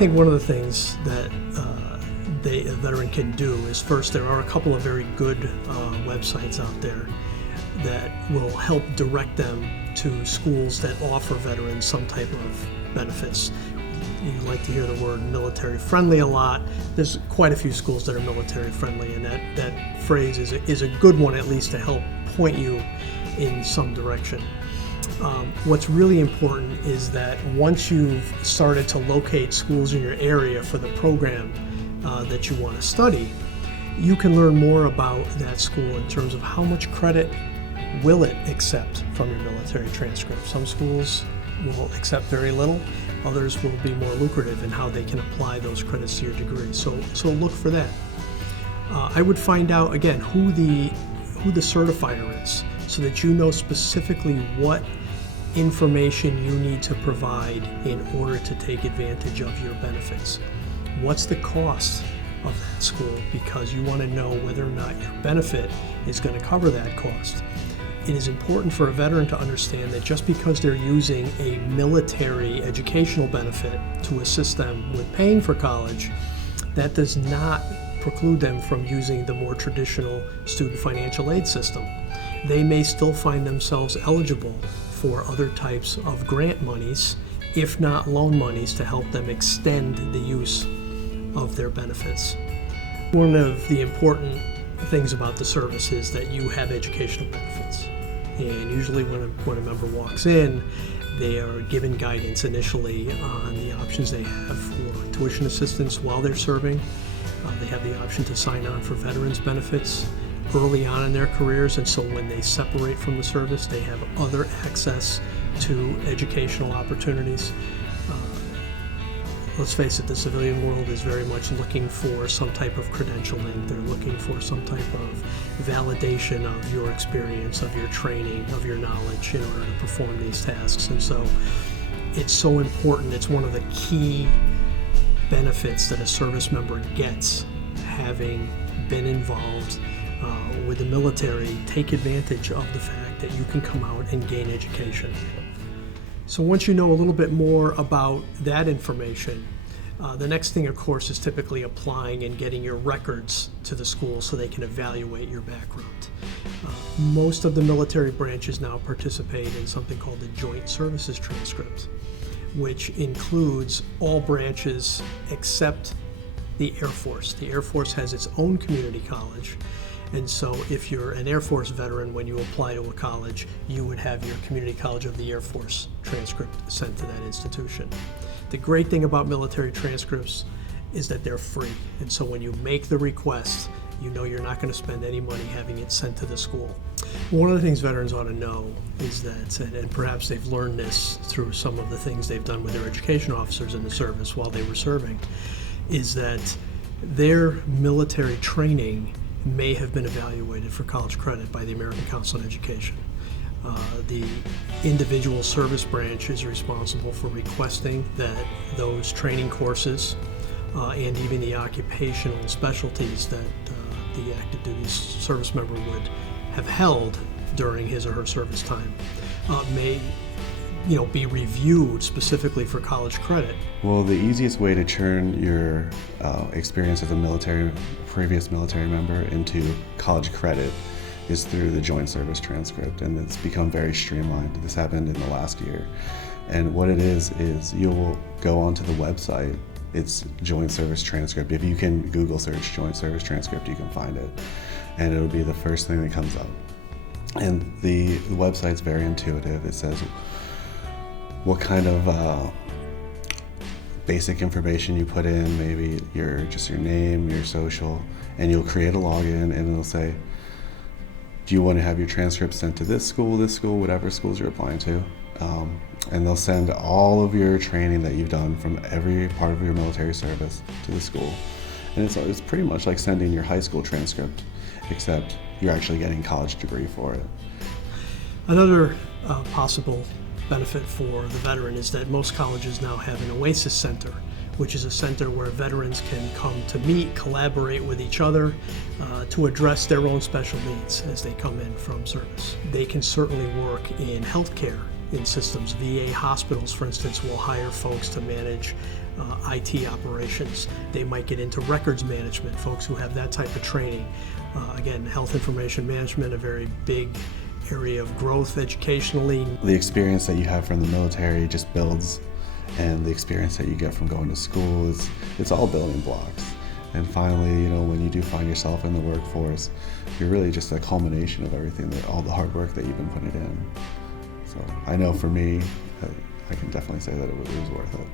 think one of the things that a veteran can do is, first, there are a couple of very good websites out there that will help direct them to schools that offer veterans some type of benefits. You like to hear the word military friendly a lot. There's quite a few schools that are military friendly, and that phrase is a good one, at least, to help point you in some direction. What's really important is that once you've started to locate schools in your area for the program that you want to study, you can learn more about that school in terms of how much credit will it accept from your military transcript. Some schools will accept very little, others will be more lucrative in how they can apply those credits to your degree. So look for that. I would find out, again, who the certifier is, so that you know specifically what information you need to provide in order to take advantage of your benefits. What's the cost of that school? Because you want to know whether or not your benefit is going to cover that cost. It is important for a veteran to understand that just because they're using a military educational benefit to assist them with paying for college, that does not preclude them from using the more traditional student financial aid system. They may still find themselves eligible for other types of grant monies, if not loan monies, to help them extend the use of their benefits. One of the important things about the service is that you have educational benefits. And usually when a member walks in, they are given guidance initially on the options they have for tuition assistance while they're serving. They have the option to sign on for veterans benefits early on in their careers, and so when they separate from the service, they have other access to educational opportunities. Let's face it, the civilian world is very much looking for some type of credentialing. They're looking for some type of validation of your experience, of your training, of your knowledge in order to perform these tasks. And so it's so important. It's one of the key benefits that a service member gets, having been involved with the military. Take advantage of the fact that you can come out and gain education. So once you know a little bit more about that information, the next thing, of course, is typically applying and getting your records to the school so they can evaluate your background. Most of the military branches now participate in something called the Joint Services Transcript, which includes all branches except the Air Force. The Air Force has its own community college. And so if you're an Air Force veteran, when you apply to a college, you would have your Community College of the Air Force transcript sent to that institution. The great thing about military transcripts is that they're free. And so when you make the request, you know you're not going to spend any money having it sent to the school. One of the things veterans ought to know is that, and perhaps they've learned this through some of the things they've done with their education officers in the service while they were serving, is that their military training may have been evaluated for college credit by the American Council on Education. The individual service branch is responsible for requesting that those training courses and even the occupational specialties that the active duty service member would have held during his or her service time may be reviewed specifically for college credit. Well, the easiest way to turn your experience as a previous military member into college credit is through the Joint Service Transcript, and it's become very streamlined. This happened in the last year. And what it is you'll go onto the website. It's Joint Service Transcript. If you can Google search Joint Service Transcript, you can find it. And it'll be the first thing that comes up. And the website's very intuitive. It says what kind of basic information you put in, maybe your name, your social, and you'll create a login, and it'll say, do you want to have your transcript sent to this school, whatever schools you're applying to? And they'll send all of your training that you've done from every part of your military service to the school. And it's pretty much like sending your high school transcript, except you're actually getting a college degree for it. Another possible benefit for the veteran is that most colleges now have an OASIS Center, which is a center where veterans can come to meet, collaborate with each other to address their own special needs as they come in from service. They can certainly work in healthcare in systems. VA hospitals, for instance, will hire folks to manage IT operations. They might get into records management, folks who have that type of training. Again, health information management, a very big area of growth educationally. The experience that you have from the military just builds, and the experience that you get from going to school it's all building blocks. And finally, when you do find yourself in the workforce, you're really just a culmination of everything, all the hard work that you've been putting in. So I know for me, I can definitely say that it was worth it.